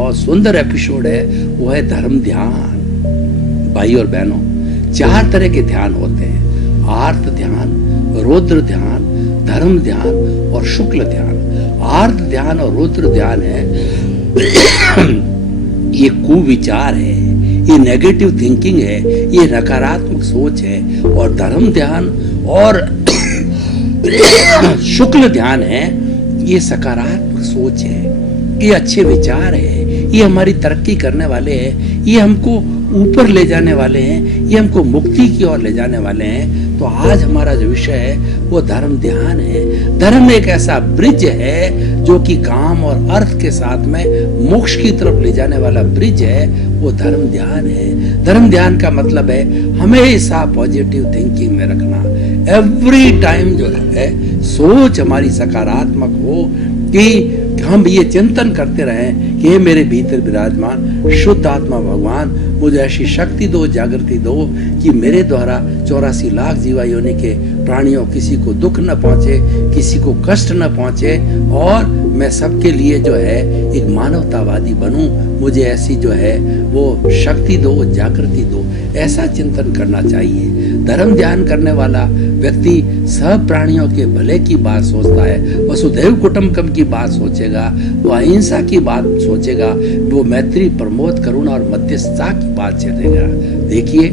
बहुत सुंदर एपिसोड है, वो है धर्म ध्यान। भाई और बहनों, 4 तरह के ध्यान होते हैं: आर्त ध्यान, रौद्र ध्यान, धर्म ध्यान और शुक्ल ध्यान। आर्त ध्यान और रौद्र ध्यान है ये कुविचार है, ये नेगेटिव थिंकिंग है, ये नकारात्मक सोच है। और धर्म ध्यान और शुक्ल ध्यान है, ये सकारात्मक सोच है, ये अच्छे विचार है, ये हमारी तरक्की करने वाले हैं, ये हमको ऊपर ले जाने वाले हैं, ये हमको मुक्ति की ओर ले जाने वाले हैं। तो आज हमारा जो विषय है वो धर्म ध्यान है। धर्म एक ऐसा ब्रिज है जो कि काम और अर्थ के साथ में मोक्ष की तरफ ले जाने वाला ब्रिज है, वो धर्म ध्यान है। धर्म ध्यान का मतलब है हमेशा पॉजिटिव थिंकिंग में रखना। एवरी टाइम जो है सोच हमारी सकारात्मक हो कि हम ये चिंतन करते रहें कि मेरे भीतर विराजमान शुद्ध आत्मा भगवान मुझे ऐसी शक्ति दो, जागृति दो कि मेरे द्वारा 84 लाख जीवा योनि के प्राणियों किसी को दुख न पहुंचे, किसी को कष्ट न पहुंचे, और मैं सबके लिए जो है एक मानवतावादी बनूं। मुझे ऐसी जो है वो शक्ति दो, जागृति दो, ऐसा चिंतन करना चाहिए। धर्म ध्यान करने वाला व्यक्ति सब प्राणियों के भले की बात सोचता है, वसुधैव कुटुंबकम की बात सोचेगा, वो अहिंसा की बात सोचेगा, वो मैत्री, प्रमोद, करुणा और मध्यस्थता की बात चलेगा। देखिए,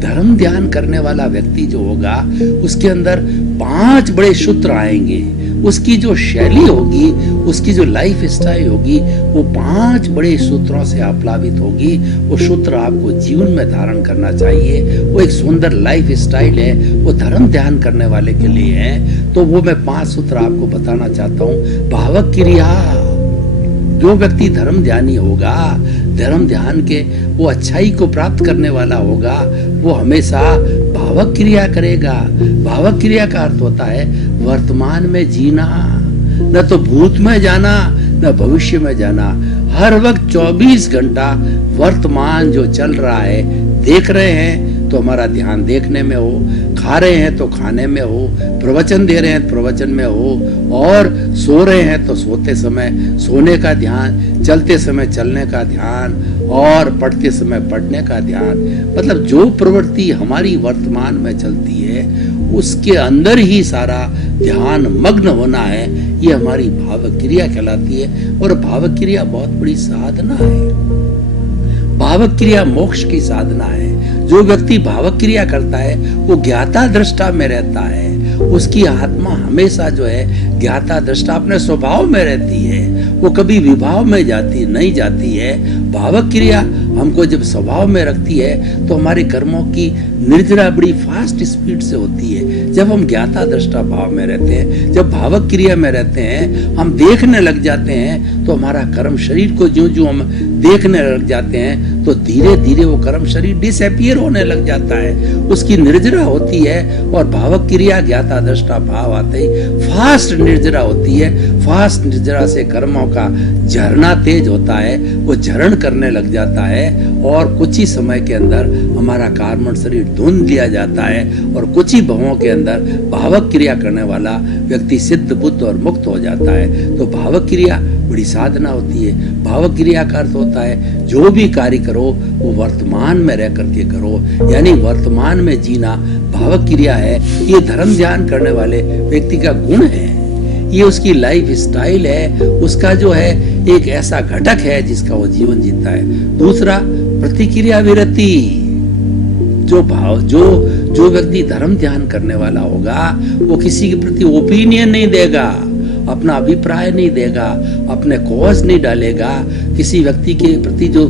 धर्म ध्यान करने वाला व्यक्ति जो होगा उसके अंदर 5 बड़े सूत्र आएंगे। उसकी जो शैली होगी, उसकी जो लाइफ स्टाइल होगी, वो 5 बड़े सूत्रों से आप्लावित होगी। वो सूत्र आपको जीवन में धारण करना चाहिए। वो एक सुंदर लाइफ स्टाइल है, वो धर्म ध्यान करने वाले के लिए है। तो वो मैं 5 सूत्र आपको बताना चाहता हूँ। भावक क्रिया, जो व्यक्ति धर्म ध्यानी होगा, धर्म ध्यान के वो अच्छाई को प्राप्त करने वाला होगा, वो हमेशा भावक क्रिया करेगा। भावक क्रिया का अर्थ होता है वर्तमान में जीना, न तो भूत में जाना न भविष्य में जाना। हर वक्त 24 घंटा वर्तमान जो चल रहा है देख रहे हैं तो हमारा ध्यान देखने में हो, खा रहे हैं तो खाने में हो, प्रवचन दे रहे हैं तो प्रवचन में हो, और सो रहे हैं तो सोते समय सोने का ध्यान, चलते समय चलने का ध्यान, और पढ़ते समय पढ़ने का ध्यान। मतलब जो प्रवृत्ति हमारी वर्तमान में चलती है उसके अंदर ही सारा ध्यान मग्न होना है। ये हमारी भावक क्रिया कहलाती है। और भावक क्रिया बहुत बड़ी साधना है। भावक क्रिया मोक्ष की साधना है। जो व्यक्ति भावक क्रिया करता है वो ज्ञाता दृष्टा में रहता है। उसकी आत्मा हमेशा जो है ज्ञाता दृष्टा अपने स्वभाव में रहती है, वो कभी विभाव में नहीं जाती है। भावक क्रिया हमको जब स्वभाव में रखती है तो हमारे कर्मों की निर्जरा बड़ी फास्ट स्पीड से होती है। जब हम ज्ञाता दृष्टा भाव में रहते हैं, जब भावक क्रिया में रहते हैं, हम देखने लग जाते हैं तो हमारा कर्म शरीर को जो हम देखने लग जाते हैं तो धीरे धीरे वो कर्म शरीर डिसअपियर होने लग जाता है, उसकी निर्जरा होती है। और भावक क्रिया ज्ञाता दृष्टा भाव आते ही फास्ट निर्जरा होती है। फास्ट निर्जरा से कर्मों का झरना तेज होता है, वो झरण करने लग जाता है, और कुछ ही समय के अंदर हमारा कार्बन शरीर धुंध लिया जाता है, और कुछ ही भवों के अंदर भावक क्रिया करने वाला व्यक्ति सिद्ध बुद्ध और मुक्त हो जाता है। तो भावक क्रिया बड़ी साधना होती है। भावक क्रिया का अर्थ होता है जो भी कार्य करो वो वर्तमान में रह करके करो, यानी वर्तमान में जीना भावक क्रिया है। ये धर्म ध्यान करने वाले व्यक्ति का गुण है, ये उसकी लाइफ स्टाइल है, उसका जो है एक ऐसा घटक है जिसका वो जीवन जीता है। दूसरा, प्रतिक्रिया विरति। जो व्यक्ति धर्म ध्यान करने वाला होगा वो किसी के प्रति ओपिनियन नहीं देगा, अपना अभिप्राय नहीं देगा, अपने कॉज नहीं डालेगा। किसी व्यक्ति के प्रति जो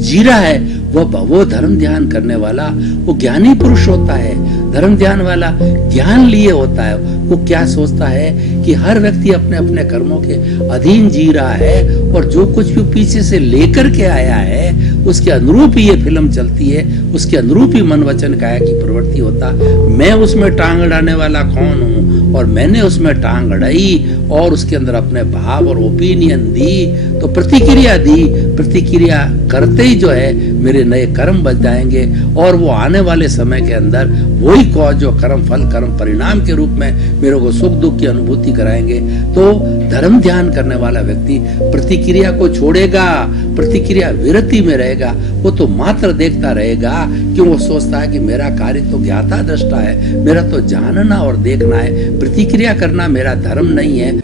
जी रहा है वो धर्म ध्यान करने वाला वो ज्ञानी पुरुष होता है। धर्म ध्यान वाला ज्ञान लिए होता है। वो क्या सोचता है कि हर व्यक्ति अपने अपने कर्मों के अधीन जी रहा है, और जो कुछ भी पीछे से लेकर के आया है उसके अनुरूप ही ये फिल्म चलती है, उसके अनुरूप ही मन वचन काया की प्रवृत्ति होता। मैं उसमें टांग अड़ाने वाला कौन हूँ, और मैंने उसमें टांग अड़ाई और उसके अंदर अपने भाव और ओपिनियन दी, तो प्रतिक्रिया दी, प्रतिक्रिया करते ही जो है मेरे नए कर्म बच जाएंगे और वो आने वाले समय के अंदर वही कॉज जो कर्म फल कर्म परिणाम के रूप में मेरे को सुख दुख की अनुभूति कराएंगे। तो धर्म ध्यान करने वाला व्यक्ति प्रतिक्रिया को छोड़ेगा, प्रतिक्रिया विरति में रहेगा। वो तो मात्र देखता रहेगा, क्यों वो सोचता है कि मेरा कार्य तो ज्ञाता दृष्टा है, मेरा तो जानना और देखना है, प्रतिक्रिया करना मेरा धर्म नहीं है।